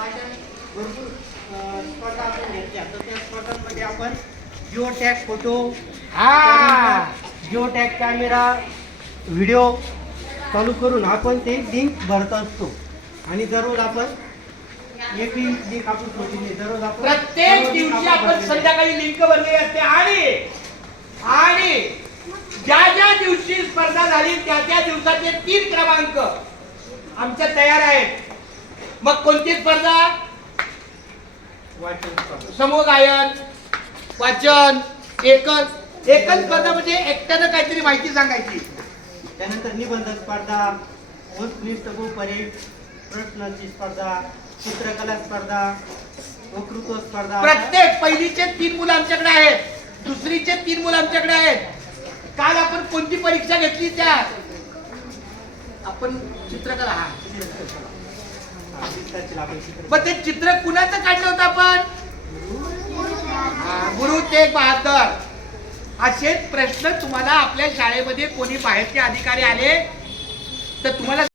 अशा भरपूर स्पर्धा आपण घेतल्या. तर त्या स्पर्धांमध्ये आपण geo tag photo, geo tag camera, video चालू करून आपण ते लिंक भरत असतो. आणि दररोज आपण एक लिंक आपण सोडली, दररोज आपण प्रत्येक दिवशी आपण संध्याकाळी लिंक भरली असते. आणि ज्या ज्या दिवशी स्पर्धा झाली त्या त्या दिवसाचे 3 क्रमांक आमच्या तयार आहेत. मग कोणती स्पर्धा? वाचन स्पर्धा, समूह गायन, वाचन, एकल स्पर्धा म्हणजे एकट्यानं काहीतरी माहिती सांगायची. त्यानंतर निबंध स्पर्धा, वस्तुनिष्ठ परेड, प्रश्नांची स्पर्धा, चित्रकला स्पर्धा, वक्तृत्व स्पर्धा. प्रत्येक पहिलीचे 3 मुलं आमच्याकडे आहेत, दुसरीचे 3 मुलं आमच्याकडे आहेत. काल आपण कोणती परीक्षा घेतली? त्या आपण चित्रकला. मग ते चित्र कुणाचं काढलं होतं आपण? गुरु तेग बहादर. असे प्रश्न तुम्हाला आपल्या शाळेमध्ये कोणी बाहेरचे अधिकारी आले तर तुम्हाला